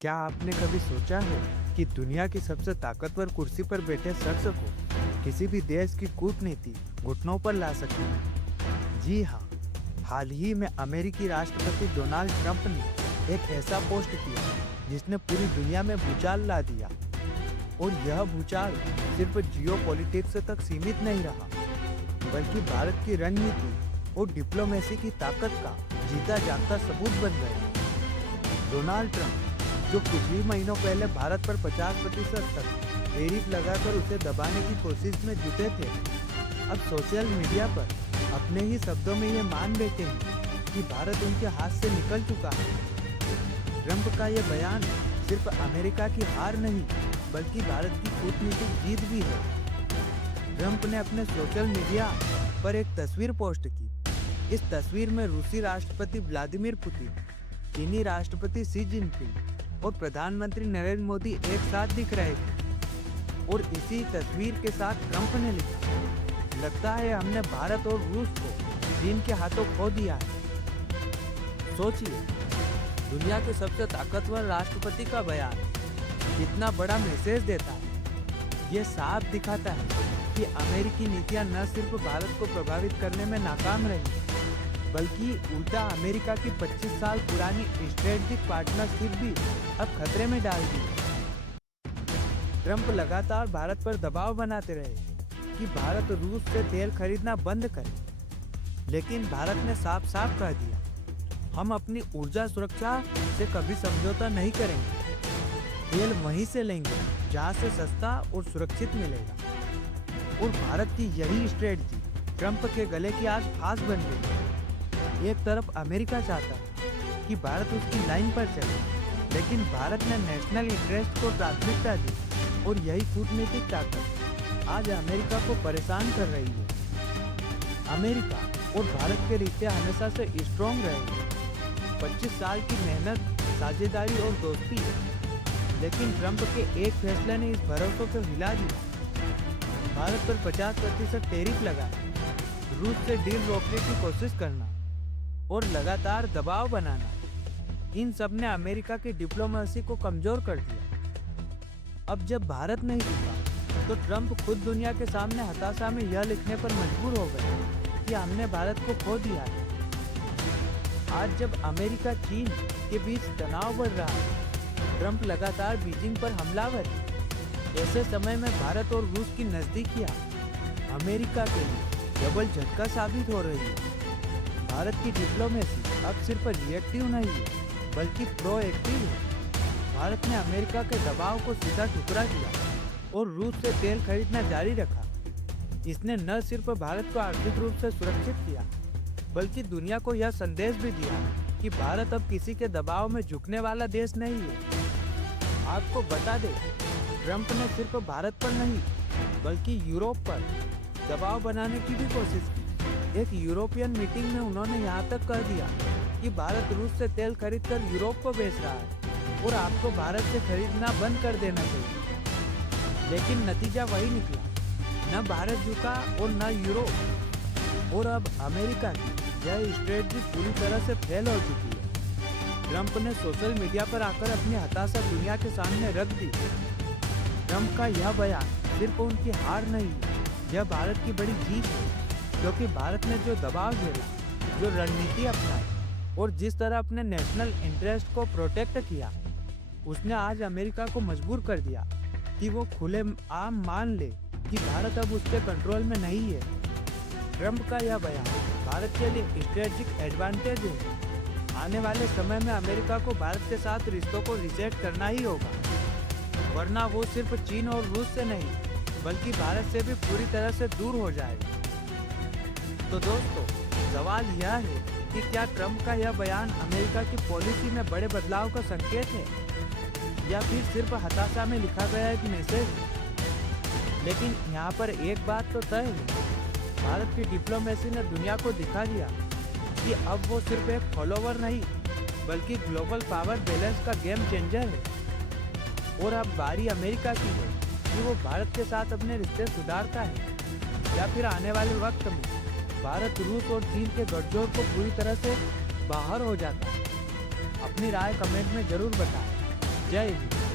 क्या आपने कभी सोचा है कि दुनिया की सबसे ताकतवर कुर्सी पर बैठे शख्स को किसी भी देश की कूटनीति घुटनों पर ला सकती है? जी हाँ, हाल ही में अमेरिकी राष्ट्रपति डोनाल्ड ट्रंप ने एक ऐसा पोस्ट किया जिसने पूरी दुनिया में भूचाल ला दिया। और यह भूचाल सिर्फ जियोपॉलिटिक्स तक सीमित नहीं रहा, बल्कि भारत की रणनीति और डिप्लोमेसी की ताकत का जीता जागता सबूत बन गया। डोनाल्ड ट्रंप, जो कुछ ही महीनों पहले भारत पर 50% तक टैरिफ लगाकर उसे दबाने की कोशिश में जुटे थे, अब सोशल मीडिया पर अपने ही शब्दों में ये मान बैठे हैं कि भारत उनके हाथ से निकल चुका है। ट्रंप का ये बयान सिर्फ अमेरिका की हार नहीं, बल्कि भारत की कूटनीतिक जीत भी है। ट्रंप ने अपने सोशल मीडिया पर एक तस्वीर पोस्ट की। इस तस्वीर में रूसी राष्ट्रपति व्लादिमीर पुतिन, चीनी राष्ट्रपति शी जिनपिंग और प्रधानमंत्री नरेंद्र मोदी एक साथ दिख रहे थे। और इसी तस्वीर के साथ ट्रंप ने लिखा, लगता है हमने भारत और रूस को चीन के हाथों खो दिया है। सोचिए, दुनिया के सबसे ताकतवर राष्ट्रपति का बयान कितना बड़ा मैसेज देता है। ये साफ दिखाता है कि अमेरिकी नीतियां न सिर्फ भारत को प्रभावित करने में नाकाम रही, बल्कि उल्टा अमेरिका की 25 साल पुरानी स्ट्रेटेजिक पार्टनरशिप भी अब खतरे में डाल दी है। ट्रंप लगातार भारत पर दबाव बनाते रहे कि भारत रूस से तेल खरीदना बंद करे, लेकिन भारत ने साफ साफ कह दिया, हम अपनी ऊर्जा सुरक्षा से कभी समझौता नहीं करेंगे। तेल वहीं से लेंगे जहां से सस्ता और सुरक्षित मिलेगा। और भारत की यही स्ट्रेटजी ट्रंप के गले की आज फांस बन गई। एक तरफ अमेरिका चाहता है कि भारत उसकी लाइन पर चले, लेकिन भारत ने नेशनल इंटरेस्ट को प्राथमिकता दी और यही कूटनीतिक ताकत आज अमेरिका को परेशान कर रही है। अमेरिका और भारत के रिश्ते हमेशा से स्ट्रॉन्ग रहे हैं, 25 साल की मेहनत, साझेदारी और दोस्ती है। लेकिन ट्रंप के एक फैसले ने इस भरोसे को हिला दिया। भारत पर 50% टैरिफ लगाना, रूस से डील रोकने की कोशिश करना और लगातार दबाव बनाना, इन सब ने अमेरिका की डिप्लोमेसी को कमजोर कर दिया। अब जब भारत नहीं रुका, तो ट्रंप खुद दुनिया के सामने हताशा में यह लिखने पर मजबूर हो गए कि हमने भारत को खो दिया है। आज जब अमेरिका चीन के बीच तनाव बढ़ रहा है, ट्रंप लगातार बीजिंग पर हमलावर है। ऐसे समय में भारत और रूस की नजदीकियां अमेरिका के लिए डबल झटका साबित हो रही है। भारत की डिप्लोमेसी अब सिर्फ रिएक्टिव नहीं है, बल्कि प्रोएक्टिव है। भारत ने अमेरिका के दबाव को सीधा ठुकरा दिया और रूस से तेल खरीदना जारी रखा। इसने न सिर्फ भारत को आर्थिक रूप से सुरक्षित किया, बल्कि दुनिया को यह संदेश भी दिया कि भारत अब किसी के दबाव में झुकने वाला देश नहीं है। आपको बता दें, ट्रंप ने सिर्फ भारत पर नहीं, बल्कि यूरोप पर दबाव बनाने की भी कोशिश की। एक यूरोपियन मीटिंग में उन्होंने यहाँ तक कह दिया कि भारत रूस से तेल खरीदकर यूरोप को बेच रहा है और आपको भारत से खरीदना बंद कर देना चाहिए। लेकिन नतीजा वही निकला, न भारत झुका और न यूरोप। और अब अमेरिका की यह स्ट्रेटजी पूरी तरह से फेल हो चुकी है। ट्रंप ने सोशल मीडिया पर आकर अपनी हताशा दुनिया के सामने रख दी। ट्रंप का यह बयान सिर्फ उनकी हार नहीं है, यह भारत की बड़ी जीत है, क्योंकि भारत ने जो दबाव झेला, जो रणनीति अपनाई और जिस तरह अपने नेशनल इंटरेस्ट को प्रोटेक्ट किया, उसने आज अमेरिका को मजबूर कर दिया कि वो खुले आम मान ले कि भारत अब उसके कंट्रोल में नहीं है। ट्रंप का यह बयान भारत के लिए स्ट्रेटेजिक एडवांटेज है। आने वाले समय में अमेरिका को भारत के साथ रिश्तों को रीसेट करना ही होगा, वरना वो सिर्फ चीन और रूस से नहीं, बल्कि भारत से भी पूरी तरह से दूर हो जाएगा। तो दोस्तों, सवाल यह है कि क्या ट्रंप का यह बयान अमेरिका की पॉलिसी में बड़े बदलाव का संकेत है, या फिर सिर्फ हताशा में लिखा गया एक मैसेज है? लेकिन यहाँ पर एक बात तो तय है, भारत की डिप्लोमेसी ने दुनिया को दिखा दिया कि अब वो सिर्फ एक फॉलोवर नहीं, बल्कि ग्लोबल पावर बैलेंस का गेम चेंजर है। और अब बारी अमेरिका की है कि वो भारत के साथ अपने रिश्ते सुधारता है, या फिर आने वाले वक्त में भारत रूस और चीन के गठजोड़ को पूरी तरह से बाहर हो जाता है। अपनी राय कमेंट में जरूर बताएं। जय हिंद।